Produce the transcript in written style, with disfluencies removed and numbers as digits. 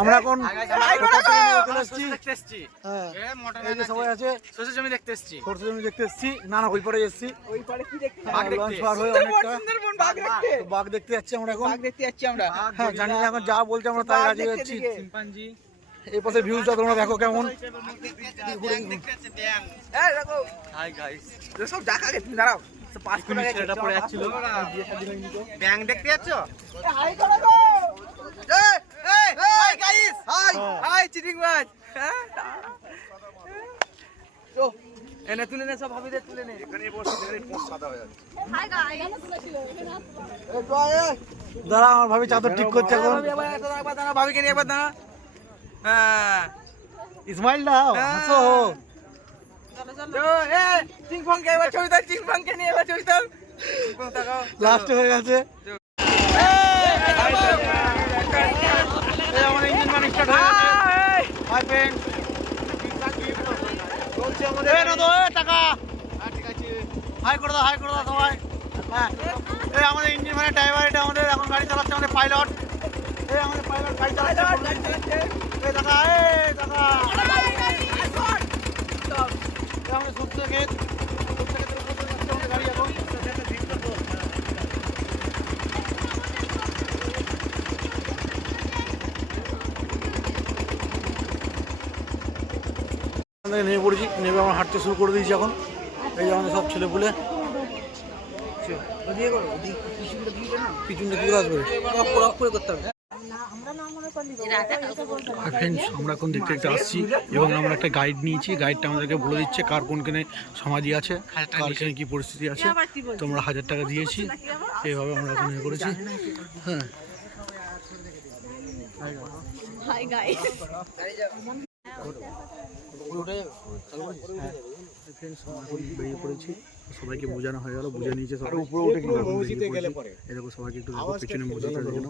আমরা এখন সবাই আছে সরষে জমি দেখতে এসেছি। সরষে জমি দেখতে এসেছি, নানা ওই পারে এসেছি, লঞ্চ পার হয়ে বাঘ দেখতে যাচ্ছি আমরা এখন। হ্যাঁ, জানি না এখন যা বলছে আমরা তাই রাজি যাচ্ছি। এই পাশে ভিউটা তোমরা দেখো কেমন। ব্যাং দেখতে যাচ্ছ? এনে তুলে নে, সব ভাবিদের তুলে নে। দাঁড়া, আমার ভাবি চাদর ঠিক করছে এখন। ভাবিকে নিয়ে একবার দাঁড়া। হ্যাঁ, ইসমাইল দাও হাসো। চিংফংকে এবার ছবি তোল, চিংফংকে নিয়ে এবার ছবি তোল। লাস্ট হয়ে গেছে। আমার ইঞ্জিন মান স্টার্ট হয়ে গেছে। হাই ফ্রেন্ড, চলছে আমাদের। এই নদো, এই টাকা হাই করে দাও, হাই করে দাও সবাই। হ্যাঁ, এই আমাদের ইঞ্জিন মানে ড্রাইভার, এটা আমাদের এখন গাড়ি চালাচ্ছে আমাদের পাইলট। এই আমাদের পাইলট গাড়ি চালাচ্ছে। এই টাকা, এই টাকা আমাদের সবচেয়ে ক্ষেত, সবচেয়ে ক্ষেত্রের উপর যাচ্ছে আমাদের গাড়ি এখন। নেমে পড়েছি, নেমে আমরা হাঁটতে শুরু করে দিয়েছি এখন। এই যে আমাদের সব ছেলেপুলে পিছনটা কি করে আসবে, ফ্রেন্ডস। আমরা এখন দেখতে দেখতে আসছি এবং আমরা একটা গাইড নিয়েছি। গাইডটা আমাদেরকে বলে দিচ্ছে কার কোনখানে সমাধি আছে, কার খানে কি পরিস্থিতি আছে। তো আমরা 1000 টাকা দিয়েছি, এইভাবে আমরা এখন ইয়ে করেছি। হ্যাঁ, বেরিয়ে পড়েছি, সবাইকে বোঝানো হয়ে গেল, বুঝে নিয়েছে সবাই। এরকম সবাইকে একটু পিছনে বোঝাতে জন্য।